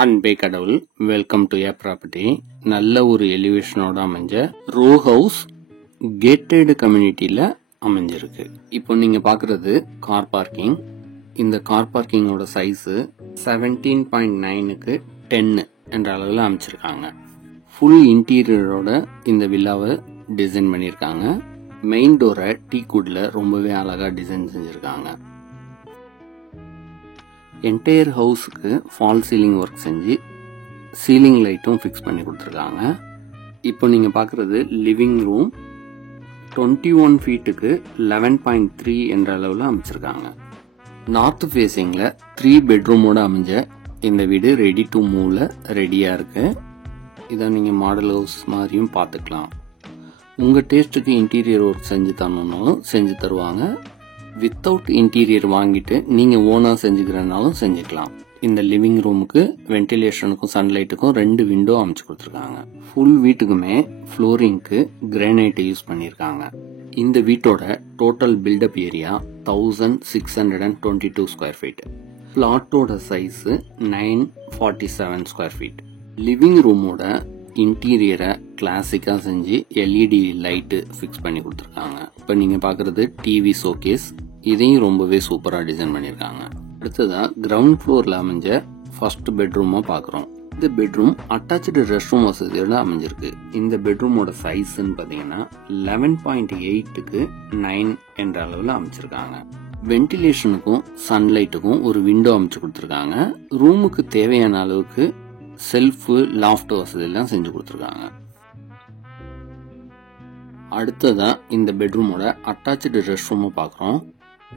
அன்பே கடவுள், welcome to A property. நல்ல ஒரு எலிவேஷனோட அமைஞ்ச ரோ ஹவுஸ் கேட்டட் கம்யூனிட்டியில் அமைஞ்சிருக்கு. இப்போ நீங்கள் பார்க்குறது கார் பார்க்கிங். இந்த கார் பார்க்கிங்கோட சைஸு 17.9க்கு 10 என்ற அளவில் அமைச்சிருக்காங்க. ஃபுல் இன்டீரியரோட இந்த வில்லாவை டிசைன் பண்ணியிருக்காங்க. மெயின் டோரை டீக்குட்டில் ரொம்பவே அழகாக டிசைன் செஞ்சுருக்காங்க. என்டையர் ஹவுஸுக்கு ஃபால் சீலிங் ஒர்க் செஞ்சு சீலிங் லைட்டும் ஃபிக்ஸ் பண்ணி கொடுத்துருக்காங்க. இப்போ நீங்கள் பார்க்குறது லிவிங் ரூம். 21 ஃபீட்டுக்கு 11.3 என்ற அளவில் அமைச்சிருக்காங்க. நார்த் ஃபேஸிங்கில் 3 பெட்ரூமோட அமைஞ்ச இந்த வீடு ரெடி டு மூவ்ல ரெடியாக இருக்கு. இதை நீங்கள் மாடல் ஹவுஸ் மாதிரியும் பார்த்துக்கலாம். உங்கள் டேஸ்ட்டுக்கு இன்டீரியர் ஒர்க் செஞ்சு தரணுன்னாலும் செஞ்சு தருவாங்க. வித்தவுட் இன்டீரியர் வாங்கிட்டு நீங்கள் ஓனாக செஞ்சுக்கிறனாலும் செஞ்சுக்கலாம். இந்த லிவிங் ரூமுக்கு வென்டிலேஷனுக்கும் சன்லைட்டுக்கும் 2 விண்டோ அமைச்சு கொடுத்துருக்காங்க. ஃபுல் வீட்டுக்குமே ஃப்ளோரிங்க்கு கிரானைட் யூஸ் பண்ணியிருக்காங்க. இந்த வீட்டோட total built up area 1622 square feet. பிளாட்டோட சைஸு 947 ஸ்கொயர் ஃபீட். லிவிங் ரூமோட இன்டீரியரை கிளாசிக்காக செஞ்சு எல்இடி லைட்டு ஃபிக்ஸ் பண்ணி கொடுத்துருக்காங்க. இப்போ நீங்கள் பார்க்குறது டிவி ஷோகேஸ். இதையும் ரொம்பவே சூப்பராக டிசைன் பண்ணியிருக்காங்க. அடுத்ததாக கிரவுண்ட் ஃப்ளோரில் அமைஞ்ச ஃபர்ஸ்ட் பெட்ரூமாக பார்க்குறோம். இந்த பெட்ரூம் அட்டாச்சு ரெஸ்ட் ரூம் வசதியோட அமைஞ்சிருக்கு. இந்த பெட்ரூமோட சைஸ்ன்னு பார்த்தீங்கன்னா 11.8க்கு 9 என்ற அளவில் அமைச்சிருக்காங்க. வென்டிலேஷனுக்கும் சன்லைட்டுக்கும் ஒரு விண்டோ அமைச்சு கொடுத்துருக்காங்க. ரூமுக்கு தேவையான அளவுக்கு செல்ஃபு லாஃப்ட் வசதியெல்லாம் செஞ்சு கொடுத்துருக்காங்க. அடுத்ததா இந்த பெட்ரூமோட அட்டாச்சு ரெஸ்ட் ரூமை பார்க்குறோம்.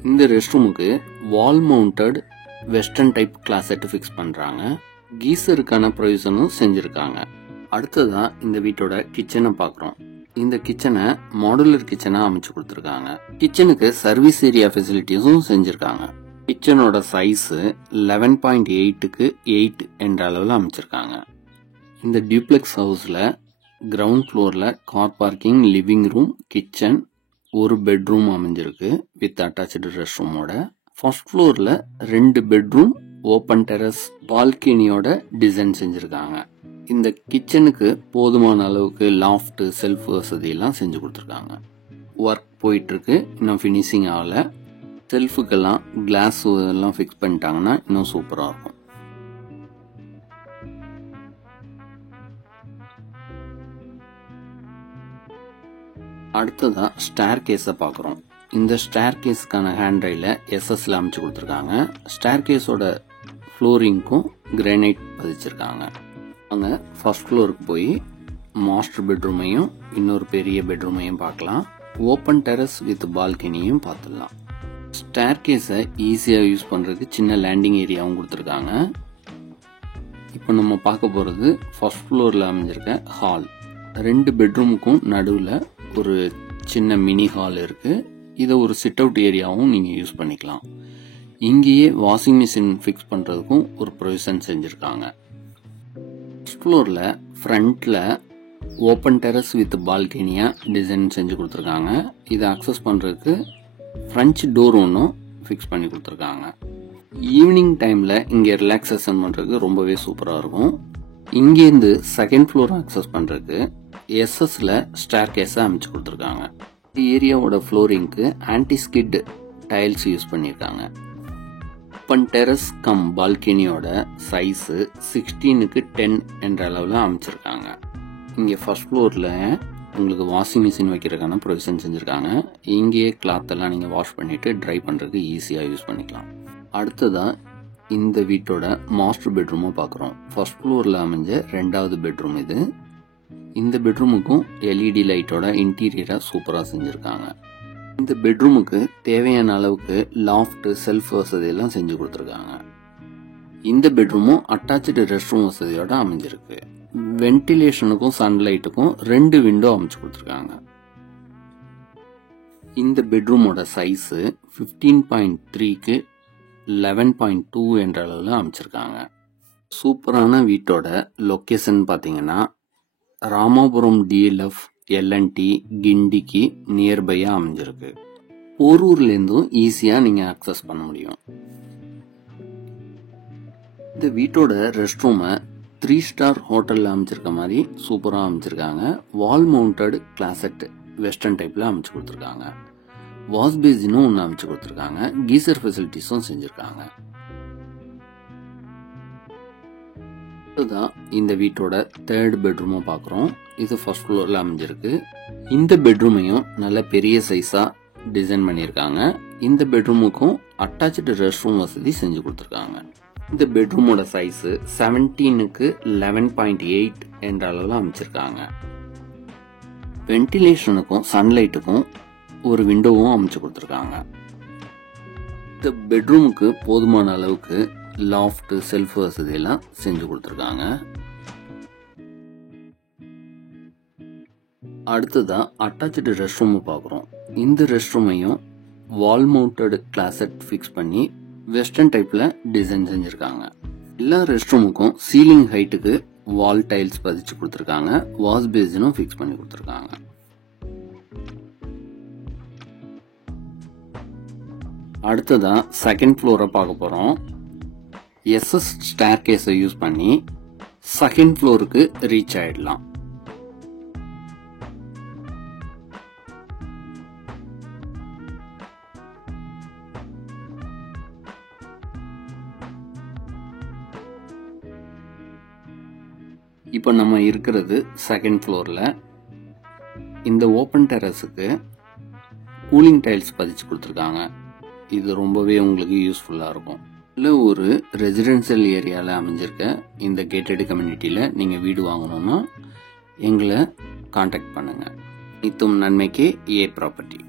இந்த ரெஸ்ட் ரூமுக்கு வால் mounted western type closet fix பண்ணுறாங்க. கீசருக்கான ப்ரொவிஷனும் செஞ்சுருக்காங்க. அடுத்ததா இந்த வீட்டோட கிச்சனை பார்க்குறோம். இந்த கிச்சனை மாடுலர் கிச்சனாக அமைச்சு கொடுத்துருக்காங்க. கிச்சனுக்கு சர்வீஸ் ஏரியா ஃபெசிலிட்டிஸும் செஞ்சுருக்காங்க. கிச்சனோட சைஸு 11.8க்கு 8 என்ற அளவில் அமைச்சிருக்காங்க. இந்த டியூப்ளெக்ஸ் ஹவுஸில் கிரவுண்ட் ஃப்ளோரில் car parking, living room, kitchen, ஒரு பெட்ரூம் அமைஞ்சிருக்கு வித் அட்டாச்சு ரெஸ்ட் ரூமோட. ஃபர்ஸ்ட் ஃப்ளோரில் 2 பெட்ரூம், ஓப்பன் டெரஸ், பால்கனியோட டிசைன் செஞ்சுருக்காங்க. இந்த கிச்சனுக்கு போதுமான அளவுக்கு லாஃப்ட், செல்ஃப் வசதியெல்லாம் செஞ்சு கொடுத்துருக்காங்க. ஒர்க் போயிட்டுருக்கு, இன்னும் ஃபினிஷிங் ஆகலை. செல்ஃபுக்கெல்லாம் கிளாஸ் எல்லாம் ஃபிக்ஸ் பண்ணிட்டாங்கன்னா இன்னும் சூப்பராக இருக்கும். அடுத்ததாக ஸ்டேர் கேஸை பார்க்குறோம். இந்த ஸ்டேர் கேஸுக்கான ஹேண்ட்ரைல எஸ்எஸ்ல அமைச்சு கொடுத்துருக்காங்க. ஸ்டேர் கேஸோட ஃப்ளோரிங்க்கும் கிரானைட் பதிச்சிருக்காங்க. அங்கே ஃபர்ஸ்ட் ஃப்ளோருக்கு போய் மாஸ்டர் பெட்ரூமையும் இன்னொரு பெரிய பெட்ரூமையும் பார்க்கலாம். ஓப்பன் டெரஸ் வித் பால்கனியும் பார்த்துடலாம். ஸ்டேர் கேஸை ஈஸியாக யூஸ் பண்ணுறதுக்கு சின்ன லேண்டிங் ஏரியாவும் கொடுத்துருக்காங்க. இப்போ நம்ம பார்க்க போகிறது ஃபர்ஸ்ட் ஃப்ளோரில் அமைஞ்சிருக்க ஹால். 2 பெட்ரூமுக்கும் நடுவில் ஒரு சின்ன மினி ஹால் இருக்குது. இதை ஒரு சிட் அவுட் ஏரியாவும் நீங்கள் யூஸ் பண்ணிக்கலாம். இங்கேயே வாஷிங் மிஷின் ஃபிக்ஸ் பண்ணுறதுக்கும் ஒரு ப்ரொவிஷன் செஞ்சுருக்காங்க. ஃபர்ஸ்ட் ஃப்ளோரில் ஃப்ரண்ட்டில் ஓப்பன் டெரஸ் வித் பால்கனியாக டிசைன் செஞ்சு கொடுத்துருக்காங்க. இதை அக்சஸ் பண்ணுறதுக்கு ஃப்ரெஞ்ச் டோர் ஒன்றும் ஃபிக்ஸ் பண்ணி கொடுத்துருக்காங்க. ஈவினிங் டைமில் இங்கே ரிலாக்ஸேஷன் பண்ணுறதுக்கு ரொம்பவே சூப்பராக இருக்கும். இங்கேருந்து செகண்ட் ஃப்ளோர் அக்சஸ் பண்ணுறதுக்கு எஸ்எஸ்ல ஸ்டேர் கேஸை அமைச்சு கொடுத்துருக்காங்க. இந்த ஏரியாவோட ஃப்ளோரிங்க்கு ஆன்டி ஸ்கிட் டைல்ஸ் யூஸ் பண்ணியிருக்காங்க. ஓப்பன் டெரஸ் கம் பால்கனியோட சைஸு 16க்கு 10 என்ற அளவில் அமைச்சிருக்காங்க. இங்கே ஃபர்ஸ்ட் ஃப்ளோரில் உங்களுக்கு வாஷிங் மிஷின் வைக்கிறதுக்கான ப்ரொவிஷன் செஞ்சுருக்காங்க. இங்கேயே கிளாத் எல்லாம் நீங்கள் வாஷ் பண்ணிவிட்டு ட்ரை பண்ணுறதுக்கு ஈஸியாக யூஸ் பண்ணிக்கலாம். அடுத்ததாக இந்த வீட்டோட மாஸ்டர் பெட்ரூமை பார்க்குறோம். ஃபர்ஸ்ட் ஃப்ளோரில் அமைஞ்ச 2வது பெட்ரூம் இது. இந்த பெட்ரூமுக்கும் எல்இடி லைட்டோட இன்டீரியரை சூப்பராக செஞ்சுருக்காங்க. இந்த பெட்ரூமுக்கு தேவையான அளவுக்கு லாஃப்ட், செல்ஃப் வசதியெல்லாம் செஞ்சு கொடுத்துருக்காங்க. இந்த பெட்ரூமும் அட்டாச்சு ரெஸ்ட் ரூம் வசதியோட அமைஞ்சிருக்கு. வென்டிலேஷனுக்கும் சன்லைட்டுக்கும் 2 விண்டோ அமைச்சு கொடுத்துருக்காங்க. இந்த பெட்ரூமோட சைஸு 15.3க்கு 11.2 என்ற அளவில் அமைச்சிருக்காங்க. சூப்பரான வீட்டோட லொக்கேஷன் பார்த்தீங்கன்னா ராமாபுரம் டிஎல்எஃப் எல்என்டி கிண்டிக்கு நியர்பையாக அமைஞ்சிருக்கு. போரூர்லேருந்தும் ஈஸியாக நீங்கள் அக்சஸ் பண்ண முடியும். இந்த வீட்டோட ரெஸ்ட் ரூமை 3 ஸ்டார் ஹோட்டலில் அமைச்சிருக்க மாதிரி சூப்பராக அமைச்சிருக்காங்க. வால் மவுண்டட் கிளாசெட் வெஸ்டர்ன் டைப்பில் அமைச்சு கொடுத்துருக்காங்க. வாஷ் பேசினும் ஒன்று அமைச்சு கொடுத்துருக்காங்க. கீசர் ஃபெசிலிட்டிஸும் செஞ்சுருக்காங்க. இதுதான் இந்த வீட்டோட 3rd பெட்ரூமும் பார்க்குறோம். இது ஃபர்ஸ்ட் ஃப்ளோரில் அமைஞ்சிருக்கு. இந்த பெட்ரூமையும் நல்ல பெரிய சைஸாக டிசைன் பண்ணியிருக்காங்க. இந்த பெட்ரூமுக்கும் அட்டாச்சு ரெஸ்ட் ரூம் வசதி செஞ்சு கொடுத்துருக்காங்க. இந்த பெட்ரூமோட சைஸ் 17க்கு 11.8 என்ற அளவில் அமைச்சிருக்காங்க. வென்டிலேஷனுக்கும் சன்லைட்டுக்கும் ஒரு விண்டோவும் அமைச்சு கொடுத்துருக்காங்க. இந்த பெட்ரூமுக்கு போதுமான அளவுக்கு லாஃப்ட் செல்ஃப் வசதி எல்லாம் செஞ்சு கொடுத்துருக்காங்க. அடுத்ததா அட்டாச்சு ரெஸ்ட் ரூம் பார்க்குறோம். இந்த ரெஸ்ட் ரூமையும் வால் மவுண்டட் கிளாசெட் ஃபிக்ஸ் பண்ணி வெஸ்டர்ன் டைப்ல டிசைன் செஞ்சிருக்காங்க. எல்லா ரெஸ்ட் ரூமுக்கும் சீலிங் ஹைட்டுக்கு வால் டைல்ஸ் பதிச்சு கொடுத்துருக்காங்க. வாஷ் பேசினும் ஃபிக்ஸ் பண்ணி கொடுத்துருக்காங்க. அடுத்ததா செகண்ட் ஃப்ளோரை பார்க்க போறோம். SS ஸ்டேர் கேஸை யூஸ் பண்ணி செகண்ட் ஃப்ளோருக்கு ரீச் ஆயிடலாம். இப்போ நம்ம இருக்கிறது செகண்ட் ஃப்ளோரில். இந்த ஓப்பன் டெரஸுக்கு கூலிங் டைல்ஸ் பதிச்சு கொடுத்துருக்காங்க. இது ரொம்பவே உங்களுக்கு யூஸ்ஃபுல்லாக இருக்கும். இல்லை ஒரு ரெசிடென்ஷியல் ஏரியாவில் அமைஞ்சிருக்க இந்த கேட்டட் கம்யூனிட்டியில் நீங்கள் வீடு வாங்கணும்னா எங்களை காண்டாக்ட் பண்ணுங்கள். நித்தும் நன்மைக்கே ஏ ப்ராப்பர்ட்டி.